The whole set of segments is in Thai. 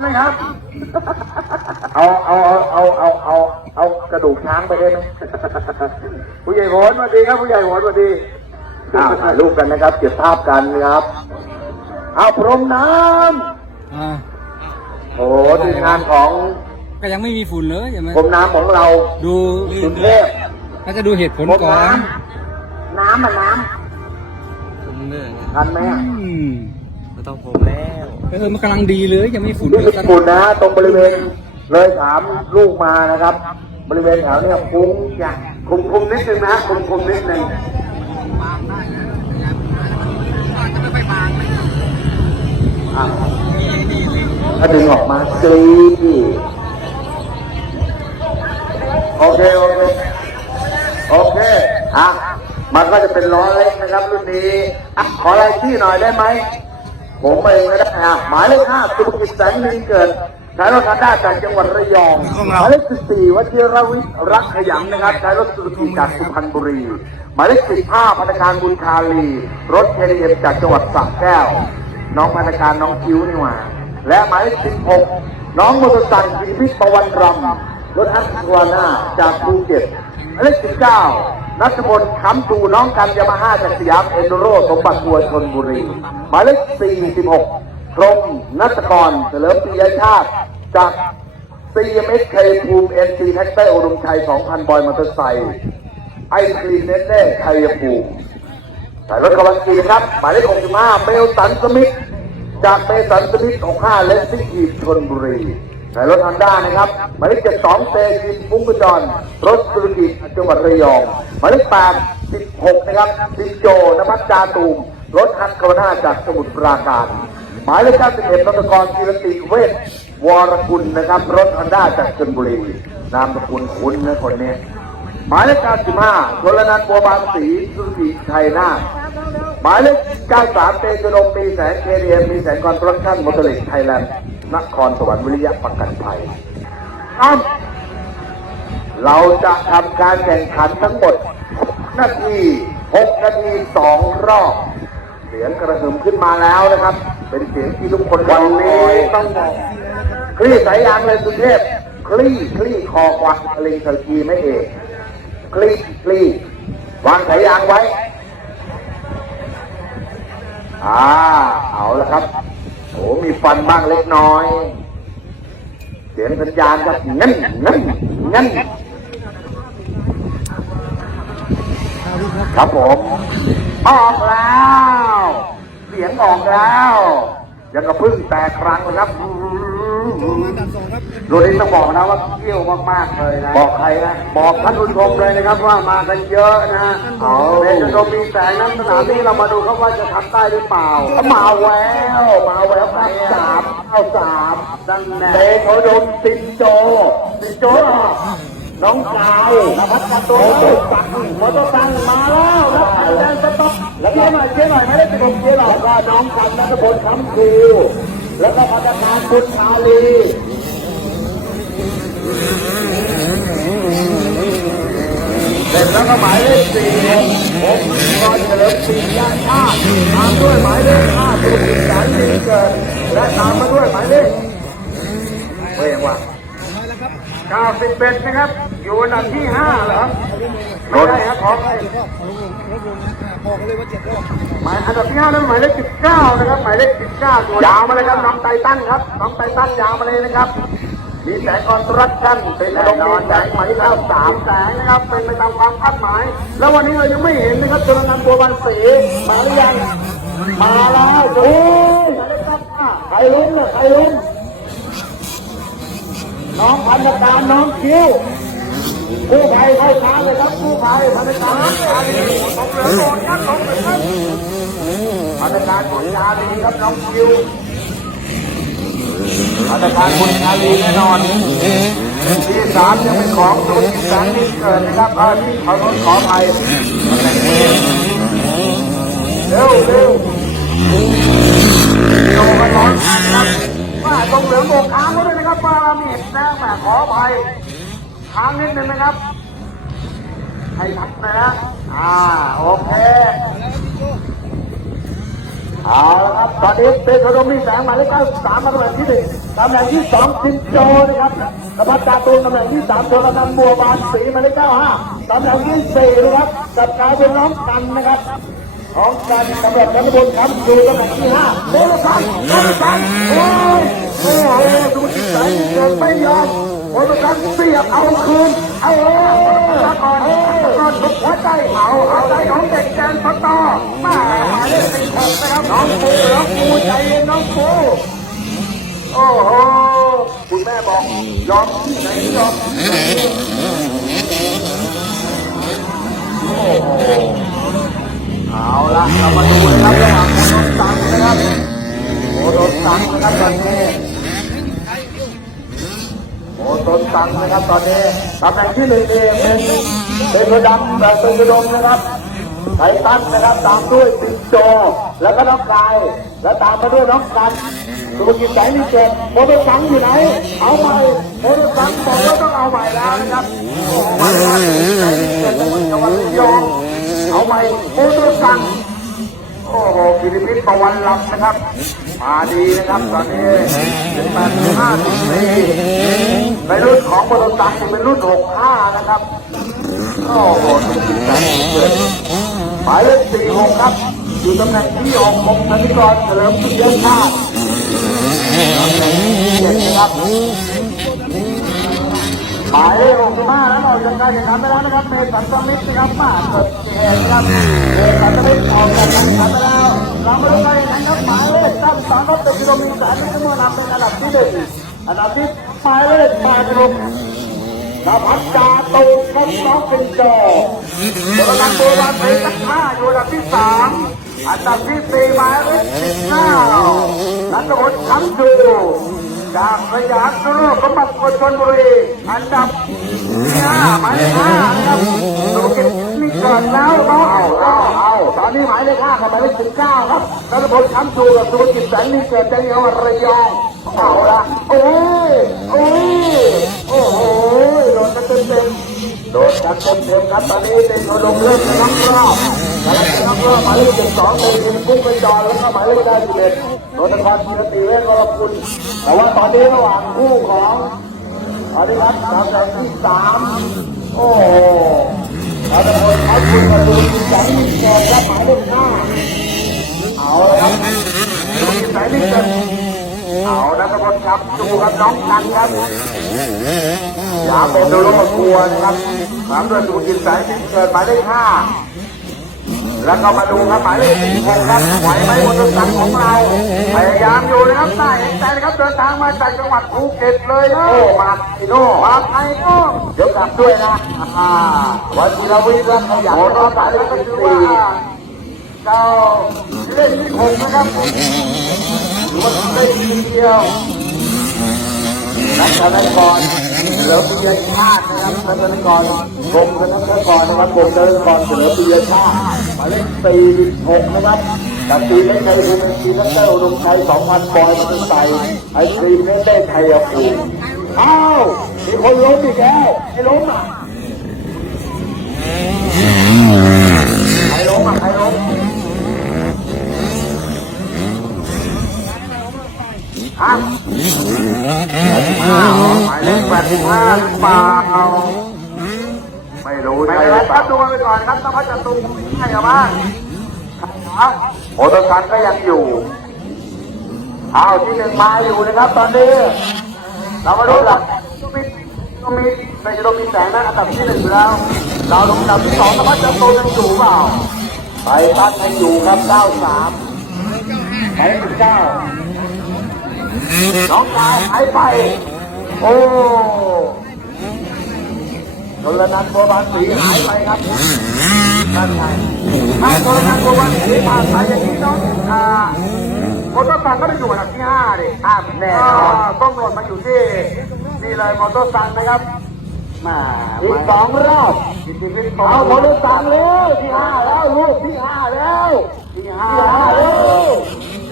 ไหมครับ เอาเอาเอาเอาเอาเอาเอากระดูกช้างไปได้ไหมผู้ใหญ่โหนสวัสดีครับผู้ใหญ่โหนสวัสดีอ้าวถ่ายรูปกันนะครับ เก็บภาพกันนะครับ เอาพรมน้อ่าำโอ้ทีมงานของก็ยังไม่มีฝุ่นเลยใช่ไหมพรมน้ำของเราดูสุเทพก็จะดูเหตุผลพรมก่อนน้ำน้ำมันน้ผมเหนื่อยำทันไหมอะอืม ไม่ต้องผมแล้วเออมันกำลังดีเลยยังไม่ฝุ่นนี่เลยญี่ปุ่นนะตรงบริเวณเลยสามลูกมานะครับ บริเวณแถวเนี้ยฟุ้งอย่างคุมคุมนิดนึงนะคุมคุมนิดนึงอะถ้าดึงออกมากรีดโอเคโอเคโอเคอะมันก็จะเป็นล้อเล็กนะครับรุ่นนี้อะขอรายชื่อหน่อยได้ไหม ผมเองก็ได้อะหมายเลขห้าสุภกิจแสงมีเกิดใช้รถคันด้าจากจังหวัดระยองหมายเลขสิบสี่วชิรวิทย์รักขยำนะครับใช้รถสุภกิจจากสุพรรณบุรี หมายเลขสิบห้าพนักงานบุญคาลี รถเคดีเอ็มจากจังหวัดสระแก้ว น้องพนักงานน้องคิ้วนี่หว่าและหมายเลขสิบหกน้องมอเตอร์ไซค์พิพิธประวันรำรถอัครวาน่าจากภูเก็ตหมาย เลขสิบเก้านัทมนต์คำตูน้องกันยามาฮ่าจากสยามเอ็นโดโรสมบัติบัวชนบุรี หมายเลขสี่สิบหกกรมนัทกรเฉลิมปิยชาติจาก CMX เคภูมิ NC แท็กเตอร์อุดมชัย 2,000 บอยมอเตอร์ไซค์ไอคลีนเนเน่ชัยภูมิสายรถกำลังจีครับ หมายเลข65เบลสันสมิธจากเบลสันสมิธ65เลนซิ่อีชนบุรี สายรถฮันด้านะครับหมายเลข72เตชินฟุ้งกระจรรถสุรกิจจังหวัดระยองหมายเลข8 16นะครับดิโจนภัสจาตูมรถฮันคาวนาจากสมุทรปราการ หมายเลข91รัตกรกิรติเวชวรกุลนะครับรถฮันด้าจากชลบุรีนามสกุลคุณนะคนนี้หมายเลข95ชลนันท์บัวบางศรีสุริชัยนาถ หมายเลข93เตชนมีแสงเคเดียมีแสงคอนโปรดักชั่นมอเตอร์ลิกไทยแลนด์นครสวรรค์วิริยะประกันภัยอ้ำเราจะทำการแข่งขันทั้งหมด นาที6นาที2รอบ เสียงกระหึ่มขึ้นมาแล้วนะครับ เป็นเสียงที่ทุกคนวันนี้ต้องบอกคลี่สายยางเลยสุเทพ คลี่คลี่คอควักลิงเทอร์กีไม่เอกคลี่คลี่วางสายยางไว้ อ่า เอาละครับโอ้มีฟันบ้างเล็กน้อย เสียงสัญญาณครับงั้นงั้นงั้นครับผม ออกแล้ว เสียงออกแล้ว ยังกระพึ่งแตกครั้งเลยครับ ดูนี้ต้องบอกนะว่าเที่ยวมากๆเลยนะ บอกใครนะ บอกท่านผู้ชมเลยนะครับว่ามากันเยอะนะฮะเดชโดมีแสงนั้นสนามนี้เรามาดูครับว่าจะทำได้หรือเปล่า มาแวว มาแววครับสามเข้าสามดังแน่เดชโดมสิงโจสิงโจเหรอน้องกายนภัสการตัวมอเตอร์ไซค์มอเตอร์ไซค์มาแล้วครับไทยแลนด์สต็อกแล้วเชียร์หน่อยเชียร์หน่อยไม่ได้ติดลมเชียร์หน่อยก็น้องกันนัทพลคำคู แล้วก็พัฒนาคุณชาลีเสร็จแล้วก็หมายเลขสี่ผมกรเฉลิมศรียานชาติตามด้วยหมายเลขห้าสุริสารดีเกิดและตามมาด้วยหมายเลขเฮ้ยยังวะ91นะครับ อยู่อันดับที่5เหรอครับไม่ใช่ครับขอให้หมายอันดับที่5นั้นหมายเลข19นะครับ หมายเลข19ตัวยาวมาเลยครับน้องไตตันครับน้องไตตันยาวมาเลยนะครับ มีแสงคอนตรัคชั่นเป็นระบบมีแสงไหมครับสามแสงนะครับ เป็นไปตามความคาดหมาย แล้ววันนี้เรายังไม่เห็นนะครับชลนันท์บัวบานศรีมาหรือยังมาแล้วโอ้ยใครลุ้นล่ะใครลุ้น น้องพันธการน้องคิ้ว ผู้ภัยเข้าช้าเลยครับผู้ภัยพันธการของชาลีของเหลือโดนยัดลงเลยครับพันธการของชาลีครับน้องคิวพันธการคุณชาลีแน่นอนที่สามยังเป็นของตัวที่สามที่เกิดนะครับอาที่เขาต้องขออภัยเร็วเร็วโยกันร้อนครับว่าตรงเหลืองโบกค้างไว้ด้วยนะครับปารามิดนะแหมขออภัย ค้างนิดนึงนะครับ ให้ทักหนะนะอ่า โอเคเอาละครับ ตอนนี้เป็นโทรมีแสงหมายเลขเก้าสามตำแหน่งที่หนึ่งตำแหน่งที่สองซินโจนะครับกระพัดจาตูนตำแหน่งที่สามโทรนันบัวบานสีหมายเลขเก้าห้าตำแหน่งที่สี่นะครับกับกายเป็นน้องกันนะครับน้องกันสำหรับนักบอลครับอยู่ตำแหน่งที่ห้าโทรศัพท์โทรศัพท์โอ้ยโอ้โหดูจิตใจเกินไม่ยอม โทรศัพท์เสียบเอาคืน เอาเออก่อนก่อนทุกหัวใจ เอาเอาใจของเด็กแกนสตอมาหมายเลขสี่หกนะครับน้องปูน้องปูใจเย็นน้องปูโอ้โหคุณแม่บอกยอมที่ไหนยอมโอ้โหเอาละเรามาดูนะครับระหว่างโดนตังนะครับโคโดนตังนะครับตอนนี้ โคโดนตังนะครับตอนนี้ตำแหน่งที่หนึ่งเองเป็นเป็นกระดำแบบเป็นกระดมนะครับไททันนะครับตามด้วยสิงโจแล้วก็น้องกาย แล้วตามมาด้วยน้องกันสุภกิจใจนี่เจ็ดโคโดนตังอยู่ไหน เอาใหม่โคโดนตังบอกว่าต้องเอาใหม่แล้วนะครับโอ้โหมาเลยครับใจนี่เจ็ดแล้วมันจะวันยองเอาใหม่โคโดนตังโอ้โหกิริพิษประวันลำนะครับ มาดีนะครับตอนนี้เป็นแปดห้าสิบสี่ ของบรตังเป็นรุ่นหกห้านะครับ โอ้โหสุดแสนเกิดหมายเลขสี่หกครับ อยู่ตำแหน่งที่หกผมธนิกรเฉลิมสุริยชาติตำแหน่งที่เจ็ดนะครับหมายเลขหกสิบห้าแล้วเราจะได้แข่งขันไปแล้วนะครับเมสันสมิทนะครับมาเกิดเหตุครับเมสันสมิทออกจากการแข่งขันไปแล้วเรามาดูการแข่งขันครับหมายเลขสามสองครับเป็นกิโลเมตรสนมิตรมวนำเป็นอันดับที่หนึ่ง อันดับที่หมายเลขแปดกิโลนภัสจาตูครับน้องเป็นจอตัวนักตัววันเป็นตักห้าอยู่อันดับที่สามอันดับที่สี่หมายเลขสิบเก้านันทพลคำดูจากสยามสุโรกบัตรคนชนบุรีอันดับที่ห้าหมายเลขห้านะครับสุกิจนี่เกิดแล้วเนาะเอาเอาเอาตอนนี้หมายเลขห้ากับหมายเลขสิบเก้าครับนันทพลคำดูกับสุกิจแสนนี่เกิดใจเยาวระยอง เอาละโอ้ยโอ้ยโอ้โหโดนกันเต็มๆโดนกันเต็มๆครับตอนนี้เป็นลงเริ่มจะนับรอบแล้วนับรอบหมายเลขสิบสองเป็นทีมกุ้งเป็นจอแล้วก็หมายเลขได้สิบเอ็ดโดนนครศรีธรรมราชวรคุณแต่ว่าตอนนี้ระหว่างคู่ของอนนี้ครับตำแหน่งที่สามโอ้โหเราจะโดนเขาคุณมาดูที่สองที่แกครับหมายเลขห้าเอาลยครับดูที่ไหนนี่กัน เอานัทพลครับดูครับน้องกันครับอย่าเป็นโดนมากวนครับตามด้วยสุกินสายเกิดหมายเลขห้าแล้วก็มาดูครับหมายเลขสี่หกครับไหวไหมบนรถสังของเราพยายามอยู่นะครับใต้เห็นใจนะครับเดินทางมาจากจังหวัดภูเก็ตเลยนะโอ้มาอีโน่มาไทยโน่เดี๋ยวกลับด้วยนะวันที่เราวิ่งรับขยันโอ้รอบสายเลขสี่ เก้าเลขที่หกนะครับหรือว่าเลขทีเดียวนักการกรเหลือปิยชาตินะครับนักการกรกรมนักการกรนะครับกรมนักการกรเหลือปิยชาติหมายเลขสี่หกนะครับกับตีเล็กไทยเป็นทีนักเต้าลงชัยสองพันปอนด์เป็นไปไอ้ทีเล็กได้ไทยเอาคูอ้าวมีคนล้มอีกแล้วไอ้ล้มอะใครล้มอะใครล้ม อ้าวหมายเลขแปดสิบห้าหรือเปล่าไม่รู้ใช่หรือเปล่าดูไปก่อนครับต้องพัชตุงให้กับบ้านครับโอตสันก็ยังอยู่เอาที่หนึ่งมาอยู่นะครับ ตอนนี้ เรามาดูหลักมีมีในจะต้องมีแสงนะอันดับที่หนึ่งอยู่แล้ว เราลงอันดับที่สองแต่ว่าจะโตยังอยู่เปล่า ไปตั้งยังอยู่ครับเก้าสามไปสิบเก้า น้องกายหายไป โอ้โดนนันโบบานสีหายไปครับนั่นไงถ้าโดนนันโบบานสีผ่านไปอย่างนี้น้องอ่าโมอเตอร์ซังก็ได้อยู่อันดับที่ห้าดิห้าแน่นอนต้องโดดมาอยู่ที่นี่เลยมอเตอร์ซังนะครับมาอีกสองรอบเอามอเตอร์ซังแล้วที่ห้าแล้วลูกที่ห้าแล้วที่ห้าแล้ว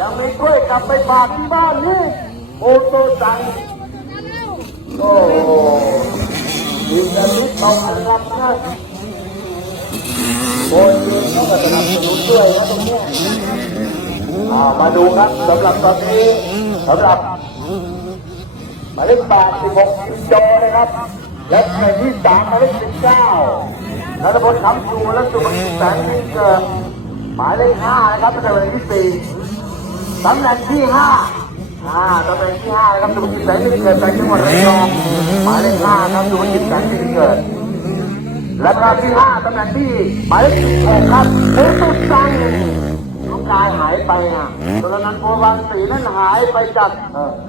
ยังม่กล้วยกลับไปฝากที่บ้านนี่โอโตซังโอ้โหมีแต่ลูกเขารับนะโบนเองเขาก็สนับสนุนด้วยนะตรงนี้อ่ามาดูครับสำหรับตอนนี้สำหรับหมายเลขแปดสิบหกสิบโจนะครับ และในที่สามหมายเลขสิบเก้านัทพลคำชูและสุภกิจแสงนิ่งเกิดหมายเลขห้านะครับเป็นตำแหน่งที่สี่ ตำแหน่งที่ห้าอ่าตำแหน่งที่ห้านะครับสุภกิจแสงนิ่งเกิดจากจังหวัดระยองหมายเลขห้าครับสุภกิจแสงนิ่งเกิดและก็ที่ห้าตำแหน่งที่หมายเลขสิบหกครับเอตุสังน้องกายหายไปอะตอนนั้นโบวังสีนั้นหายไปจาก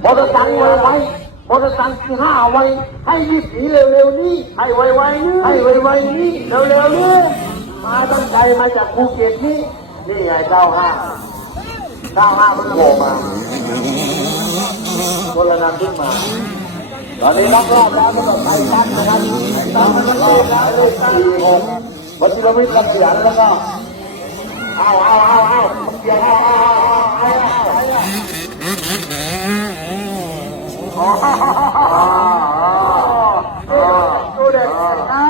มอเตอร์ไซค์ไว้ไว้มอเตอร์ไซค์คือห้าไว้ให้รีบหนีเร็วๆนี่ให้ไวๆนี่ให้ไวๆนี่เร็วๆนี่มาตั้งใจมาจากภูเก็ตนี่นี่ไงเก้าห้า เก้าห้ามันโผล่มาคนละนันขึ้นมา ตอนนี้รับรอบแล้วสำหรับไทยตั้งนะครับตามมารอบแล้วเลขสี่หกวัชิรวิทย์ลำเสียงแล้วก็เอาเอาเอาเอาเสียงเอาเอาเอาเอาเอาดูเด็กอ่า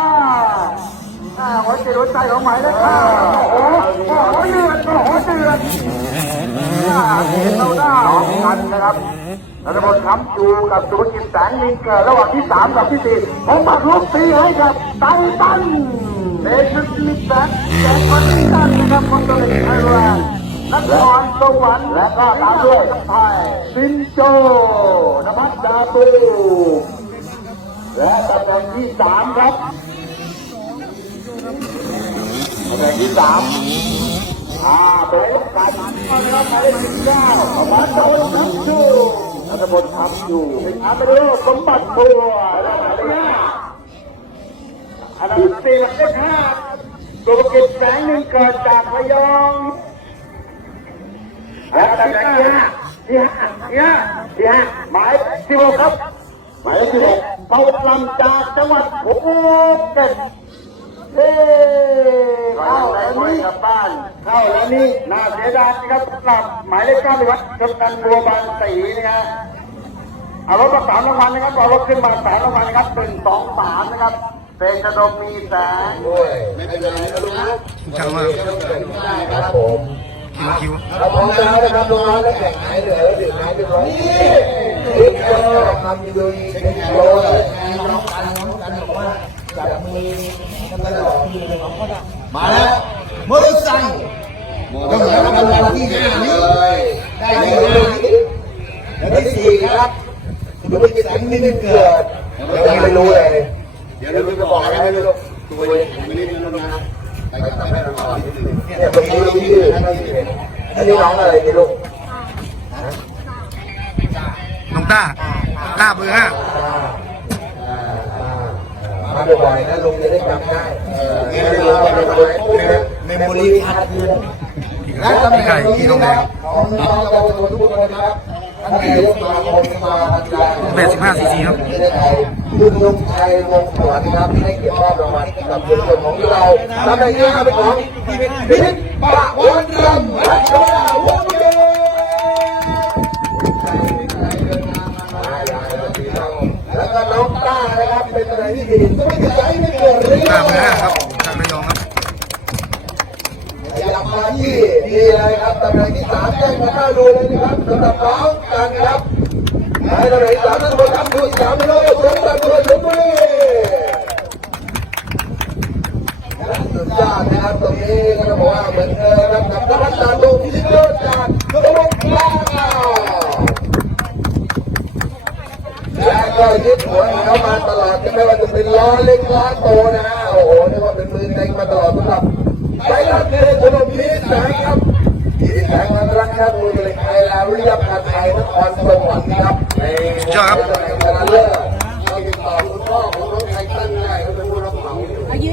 อ่าหัวจิตหัวใจของหมายเลขห้าโอ้โหโอ้โหเดือดโอ้โหเดือด อ่าเห็นเราได้สองพันนะครับรัฐมนตรีคำจูกับสุภกิจแสงนิงเกิดระหว่างที่สามกับที่สี่ผมบักลุกตีให้กับไททันเดชกิจแสงแสงคนที่ตั้งนะครับคนตัวเล็กไทยแลนด์นครสวรรค์และก็ตามด้วยไทยซินโจนภัสดาตูและตำแหน่งที่สามครับตำแหน่งที่สามอ่าตัวเลขการนะค หมายเลขสิบเก้าประมาณโดนครับจูรัฐบนทำอยู่ทำไปดูสมบัติตัวและหมายเลขห้าอันดับสี่หมายเลขห้าตัวกิจแสงหนึ่งเกิดจากระยองและตำแหน่งที่ห้าที่ห้าที่ห้าที่ห้าหมายที่หกครับหมายเลขที่หกเปาลำจากจังหวัดภูเก็ตเฮ้ เข้าแล้วนี่นาเสียดายนะครับสำหรับหมายเลขเก้าในวัดกำนันบัวบางสีนะครับเอารถมาสามรางวัลนะครับเอารถขึ้นมาสามรางวัลนะครับหนึ่งสองสามนะครับเป็นกระดมมีแสงไม่เป็นไรนะลูกช่างมากครับผมคิวคิวเราพร้อมแล้วนะครับน้องๆและแข่งหายเหนื่อยแล้วดื่มน้ำเรียบร้อยนี่นี่ก็ทำดูดีเป็นโลเลยน้องกันน้องกันบอกว่าจับมือกันตลอดที่เลยของเขามาแล้ว มอเตอร์ไซค์ต้องเหลือรางวัลที่ห้านี้ได้ที่หนึ่งและที่สี่ครับดูไปกินอันนี้เกิดยังไม่รู้เลย เดี๋ยวเราจะบอกให้ไม่รู้ตัวเองไม่ได้รู้นะไปกับไปกับก่อนเนี่ยคนนี้ที่อื่นอันนี้น้องอะไรนี่ลูกน้องต้าต้าเบอร์ห้ามาบ่อยๆนะลุงจะได้จำได้ไม่ได้รู้ว่าเป็นคน เมมโมรี่อัดเงินและตำแหน่งนี้นะครับของน้องเราทุกคนนะครับท่านนายกสมาคมสมาพันธ์แปดสิบห้าซีซีครับคุณลุงชัยวงศ์สวนครับที่ได้เกียรติมอบรางวัลให้กับเพื่อนของเราตำแหน่งนี้ครับเป็นของพิษปะวันรำรัชดาวงศ์เดแล้วก็น้องต้านะครับเป็นอะไรที่ดีไม่ใช่ไม่ ดูเลยนะครับสำหรับน้องกันครับหมายเลขสามท่านผู้ชมดูสามโลกสมบัติตัวชมบุรีสุดยอดนะครับตรงนี้ก็ต้องบอกว่าเหมือนเดิมครับกับนวัตกรรมที่เกิดจากตะวันกลางและก็ยึดหัวเขามาตลอดไม่ว่าจะเป็นล้อเล็กล้อโตนะฮะโอ้โหเรียกว่าเป็นมือเต็งมาตลอดสำหรับไปรับ วเรียบพันไทยนครสวรรค์ครับในยอดครับชนะเลิศเราติดต่อคุณพ่อของน้องไททันได้เขาเป็นผู้รับเหมาอยู่อายื